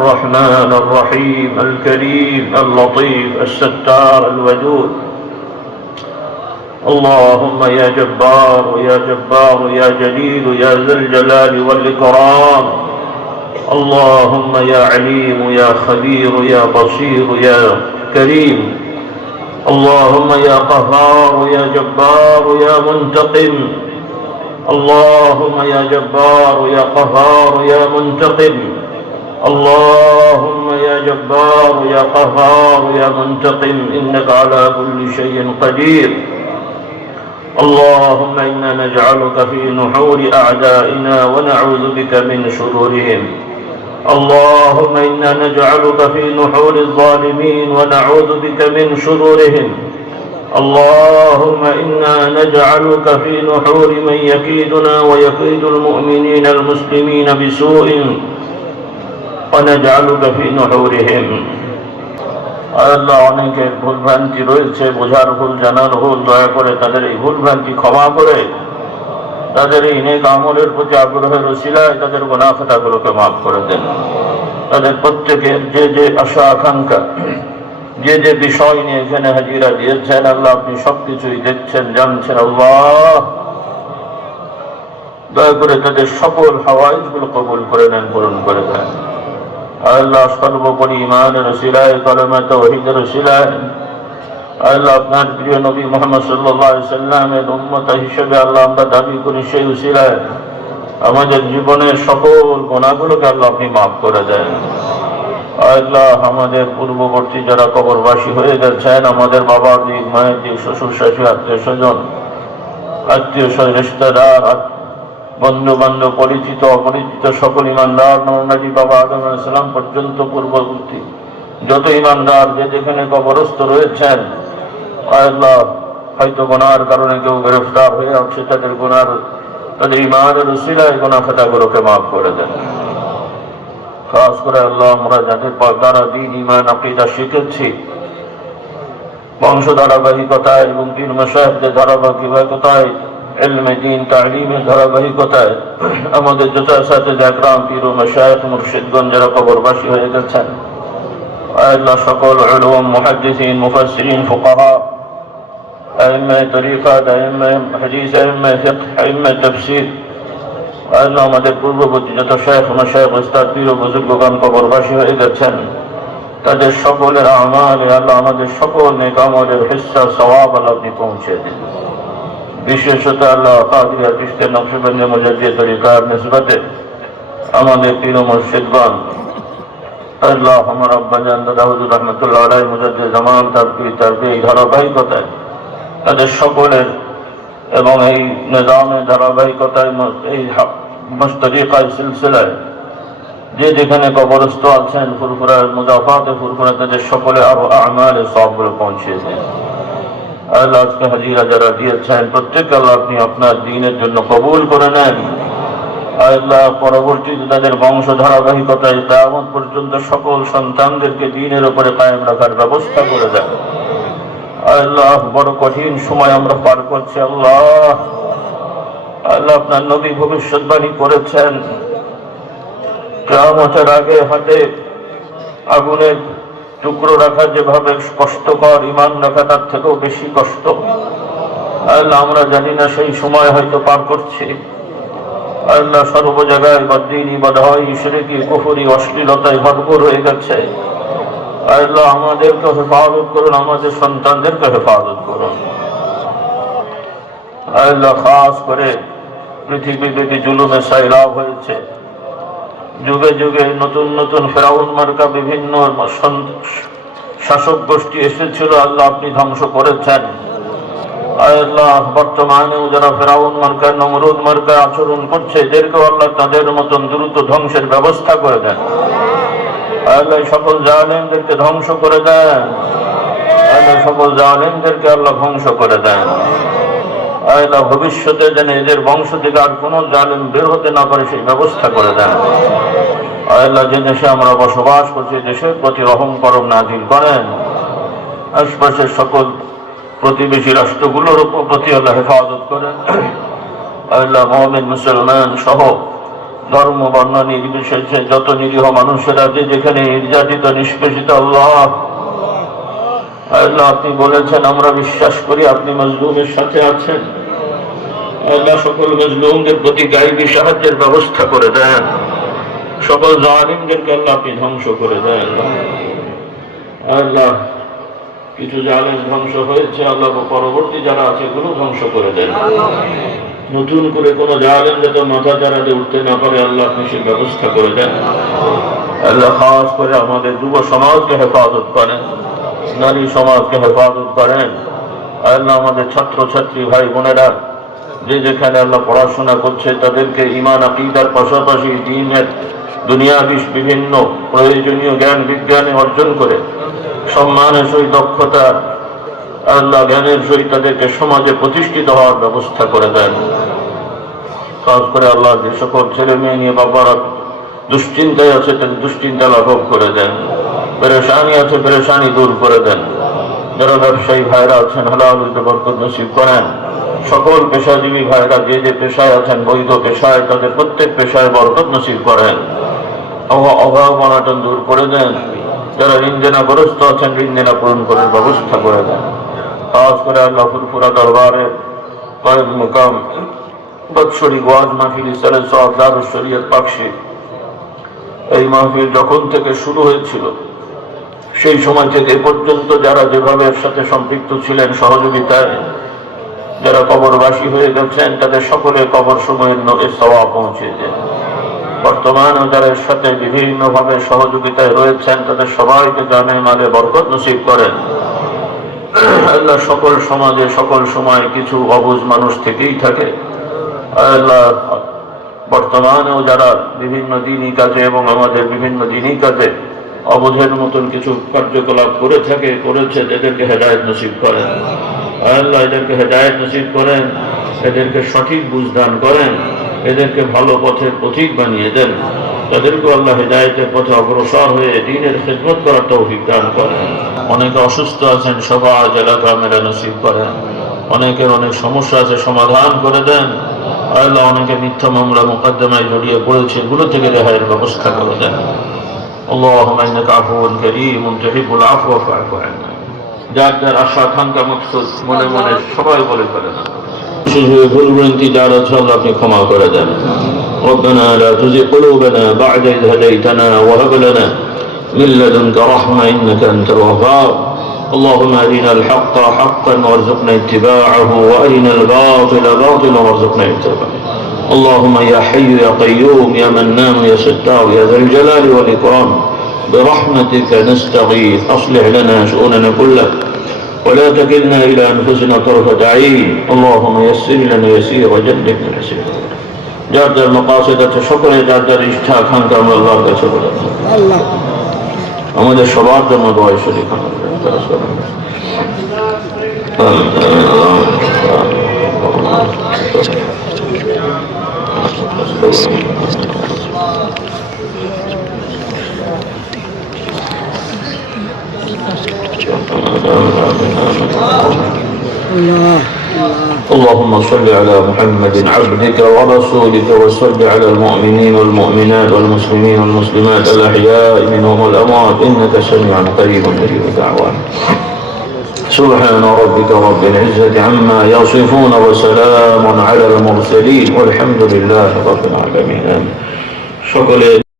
الرحمن الرحيم الكريم اللطيف الستار الودود. اللهم يا جبار يا جبار يا جليل يا ذا الجلال والإكرام. اللهم يا عليم يا خبير يا بصير يا كريم. اللهم يا قهار يا جبار يا منتقم. اللهم يا جبار يا قهار يا منتقم. اللهم يا جبار يا قهار يا منتقم إنك على كل شيء قدير. اللهم إنا نجعلك في نحور أعدائنا ونعوذ بك من شرورهم. اللهم إنا نجعلك في نحور الظالمين ونعوذ بك من شرورهم. اللهم إنا نجعلك في نحور من يكيدنا ويكيد المؤمنين المسلمين بسوء ونجعلك في نحورهم. আল্লাহ অনেকের ভুল ভ্রান্তি রয়েছে, বোঝার ভুল, জানার ভুল, দয়া করে তাদের এই ভুল ভ্রান্তি ক্ষমা করে তাদের এই নেক আমলের প্রতি আগ্রহের উসিলায় তাদের গুনাহ খাতাগুলোকে মাফ করে দেন। তাদের প্রত্যেকের যে যে আশা আকাঙ্ক্ষা, যে যে বিষয় নিয়ে এখানে হাজিরা দিয়েছেন, আল্লাহ আপনি সবকিছুই দেখছেন, জানছেন। আল্লাহ দয়া করে তাদের সকল হাওয়াইজগুলো কবুল করে নেন, পূরণ করে দেন। আল্লাহ সর্বোপরি ঈমানের উসিলায়, কালেমা তাওহীদের উসিলায় আল্লাহ আপনার প্রিয় নবী মুহাম্মদ সাল্লাল্লাহু আলাইহি সাল্লামের উম্মত হিসেবে আল্লাহ আমরা দাবি করি, সেই উসিলায় আমাদের জীবনের সকল গুনাহগুলোকে আল্লাহ আপনি মাফ করে দেন। আল্লাহ আমাদের পূর্ববর্তী যারা কবরবাসী হয়ে গেছেন, আমাদের বাবার দিক, মায়ের দিক, শ্বশুর শাশুড়ি, আত্মীয় স্বজন, রিশতেদার, বন্ধু বান্ধব, পরিচিত অপরিচিত সকল ইমানদার, নবী বাবা আদম আলাইহিস সালাম পর্যন্ত পূর্ববর্তী যত ইমানদার যে যেখানে কবরস্থ রয়েছেন, আল্লাহ হয়তো গুনাহের কারণে কেউ গ্রেফতার হয়ে আছে, তাদের গুনার, তাদের ঈমানের উসিলায় গুনাহ খাতাগুলোকে মাফ করে দেন। খাস করে আল্লাহ আমরা যাদের দ্বারা দ্বীন, ঈমান, আকীদা শিখেছি, বংশ ধারাবাহিকতায় এবং পীর মাশায়েখদের ধারাবাহিকতায়, ইলমে দ্বীন তালিমের ধারাবাহিকতায় আমাদের যত আসাতিজা একরাম, পীর ও মাশায়েখ, মুর্শিদগণ যারা কবরবাসী হয়ে গেছেন, আল্লাহ সকল উলুম, মুহাদ্দিসিন, মুফাসসিরিন, ফুকাহা, আইম্মা তরিকাত, আইম্মা হাদিস, আইম্মা ফিকহ, আইম্মা তাফসীর, আল্লাহ আমাদের পূর্ববর্তী যত শায়েখ, মাশায়েখ, উস্তাদ, পীর ও বুজুর্গগণ কবরবাসী হয়ে গেছেন, তাদের সকলের আমালে আল্লাহ আমাদের সকল নেক আমলের হিস্সা সওয়াব আল্লাহ আপনি পৌঁছে দিন। বিশেষত আল্লাহ কাদিরিয়া, চিশতিয়া, নকশবন্দি, মুজাদ্দিদ তরিকার নিসবতে আমাদের পীর ও মুর্শিদগণ, আল্লাহ আমার আব্বাজান দাদা হুজুর রহমতুল্লাহ আলাইহি মুজাদ্দিদ জামান, তার এই ধারাবাহিকতায় তাদের সকলের এবং এই নিজামের ধারাবাহিকতায়, এই তরিকায়, সিলসিলায় যে যেখানে কবরস্থ আছেন, ফুরফুরার মুজাফাতে ফুরফুরা, তাদের সকলে আরো আমালে সওয়াবগুলো পৌঁছে দেন। আল্লাহ আজকে হাজিরা যারা দিয়েছেন প্রত্যেককে আল্লাহ আপনি আপনার দ্বীনের জন্য কবুল করে নেন। আল্লাহ পরবর্তীতে তাদের বংশ ধারাবাহিকতায় কিয়ামত পর্যন্ত সকল সন্তানদেরকে দ্বীনের উপরে কায়েম রাখার ব্যবস্থা করে দেন। আল্লাহ বড় কঠিন সময় আমরা পার করছি। আল্লাহ আল্লাহ আপনার নবী ভবিষ্যৎবাণী করেছেন, কিয়ামতের আগে হাতে আগুনের টুকরো রাখা যেভাবে কষ্টকর, ঈমান রাখা তার থেকেও বেশি কষ্ট। আল্লাহ আমরা জানি না সেই সময় হয়তো পার করছি। আল্লাহ সর্ব জায়গায় বদ্দীনি, বদহাই, শিরকি, কুফরি, অশ্লীলতায় ভরপুর হয়ে গেছে। আল্লাহ আমাদেরকে হেফাজত করুন, আমাদের সন্তানদেরকে হেফাজত করুন। আল্লাহ খাস করে পৃথিবীতে জুলুমে সাইলাব হয়েছে, যুগে যুগে নতুন নতুন ফেরাউন মার্কা বিভিন্ন শাসক গোষ্ঠী এসেছিল, আল্লাহ আপনি ধ্বংস করেছেন। আল্লাহ বর্তমানেও যারা ফেরাউন মার্কা, নমরুদ মার্কা আচরণ করছে, এদেরকেও আল্লাহ তাদের মতন দ্রুত ধ্বংসের ব্যবস্থা করে দেন। আল্লাহ সকল জালেমদেরকে ধ্বংস করে দেন। আল্লাহ সকল জালেমদেরকে আল্লাহ ধ্বংস করে দেন। আল্লাহ ভবিষ্যতে যেন এদের বংশ থেকে আর কোন জালেম বের হতে না পারে সেই ব্যবস্থা করে দেন। আল্লাহ যে দেশে আমরা বসবাস করছি, দেশের প্রতি রহম করম নাজিল করেন। আশপাশের সকল প্রতিবেশী রাষ্ট্রগুলোর প্রতি আল্লাহ হেফাজত করেন। আল্লাহ মুমিন মুসলমান সহ ধর্ম বর্ণ নির্বিশেষে যত নিরীহ মানুষেরা যে যেখানে নির্যাতিত নিষ্পেষিত, আল্লাহ আল্লাহ আপনি বলেছেন, আমরা বিশ্বাস করি আপনি মজলুমের সাথে আছেন। আল্লাহ সকল মজলুমদের প্রতি গায়বী সাহায্যের ব্যবস্থা করে দেন, সকল জালিমদেরকে আল্লাহ আপনি ধ্বংস করে দেন। আল্লাহ কিছু জালেম ধ্বংস হয়েছে, আল্লাহ পরবর্তী যারা আছে এগুলো ধ্বংস করে দেন। নতুন করে কোনো জালেম যাতে মাথা চাড়াতে উঠতে না পারে, আল্লাহ আপনি সে ব্যবস্থা করে দেন। আল্লাহ খাস করে আমাদের যুব সমাজকে হেফাজত করেন, নারী সমাজকে হেফাজত করেন। আল্লাহ আমাদের ছাত্র ছাত্রী ভাই বোনেরা যে যেখানে আল্লাহ পড়াশোনা করছে তাদেরকে ঈমান আকীদার পাশাপাশি দ্বীনের দুনিয়াবী বিভিন্ন প্রয়োজনীয় জ্ঞান বিজ্ঞানে অর্জন করে সম্মানের সহিত দক্ষতা আল্লাহ জ্ঞানের সহিত তাদেরকে সমাজে প্রতিষ্ঠিত হওয়ার ব্যবস্থা করে দেন। খাস করে আল্লাহ যে সকল ছেলে মেয়ে নিয়ে বাবারা দুশ্চিন্তায় আছে তাদের দুশ্চিন্তা লাঘব করে দেন, পেরেশানি আছে পেরেশানি দূর করে দেন। যারা ব্যবসায়ী ভাইরা আছেন হালাল রুজি বরকত নসিব করেন। সকল পেশাজীবী ভাইরা যে যে পেশায় আছেন বৈধ পেশায়, তাদের প্রত্যেক পেশায় বরকত নসিব করেন, অভাব অনাটন দূর করে দেন। যারা ঋণ দেনাগ্রস্ত আছেন ঋণ দেনা পূরণ করার ব্যবস্থা করে দেন। খাস করে আল্লাহ ফুরফুরা দরবারে কয়েক মুকাম বাৎসরিক ওয়াজ মাহফিল ইসলামের সওয়াব দারুস শরীয়ত পাকশি, এই মাহফিল যখন থেকে শুরু হয়েছিল সেই সময় থেকে এ পর্যন্ত যারা যেভাবে এর সাথে সম্পৃক্ত ছিলেন সহযোগিতায়, যারা কবরবাসী হয়ে গেছেন তাদের সকলের কবর সময়ের সওয়াব পৌঁছে দেন। বর্তমানে যারা এর সাথে বিভিন্নভাবে সহযোগিতায় রয়েছেন তাদের সবাইকে জানে মালে বরকত নসিব করেন। আল্লাহ সকল সমাজে সকল সময় কিছু অবুঝ মানুষ থেকেই থাকে। আল্লাহ বর্তমানেও যারা বিভিন্ন দিনই কাজে এবং আমাদের বিভিন্ন দিনই কাজে অবুঝের মতন কিছু কার্যকলাপ করে থাকে করেছে, এদেরকে হেদায়েত নসিব করেন। আল্লাহ এদেরকে হেদায়েত নসিব করেন, এদেরকে সঠিক বুঝ দান করেন, এদেরকে ভালো পথের পথিক বানিয়ে দেন। তাদেরকে আল্লাহ হেদায়েতের পথে অগ্রসর হয়ে দ্বীনের খিদমত করার তৌফিক দান করেন। অনেকে অসুস্থ আছেন, সবাই এলাকা মেরা নসিব করেন। অনেকের অনেক সমস্যা আছে, সমাধান করে দেন। আল্লাহ অনেকে মিথ্যা মামলা মোকদ্দমায় জড়িয়ে পড়েছে, এগুলো থেকে রেহাইয়ের ব্যবস্থা করে দেন। আল্লাহুম্মা ইন্নাকা আফুউন কারীমুন তুহিব্বুল আফওয়া ফা'ফু আন্না। যার যার আশা আকাঙ্ক্ষা মাকসুদ মনে মনে সবাই বলে ফেলেন। ভুল ভ্রান্তি যার আছে আল্লাহ আপনি ক্ষমা করে দেন। ربنا لا تزغ قلوبنا بعد إذ هديتنا وهب لنا من لدنك رحمة إنك أنت الوهاب. اللهم أرنا الحق حقا وارزقنا اتباعه وأرنا الباطل باطلا وارزقنا اجتنابه. اللهم يا حي يا قيوم يا منان يا ستار يا ذا الجلال والإكرام برحمتك نستغيث أصلح لنا شؤوننا كلها ولا تكلنا إلى أنفسنا طرفة عين. اللهم يسر لنا يسير وجدد من حسير. যার যার মাকাসিদ আছে সকলে যার যার ইচ্ছা আকাঙ্ক্ষা আমরা আল্লাহর কাছে বলে আল্লাহ আমাদের সবার জন্য দোয়া শরীক اللهم صل على محمد عبدك ورسولك وصل على المؤمنين والمؤمنات والمسلمين والمسلمات الأحياء منهم والأموات إنك سميع قريب مجيب الدعوات. سبحان ربك رب العزة عما يصفون وسلام على المرسلين والحمد لله رب العالمين.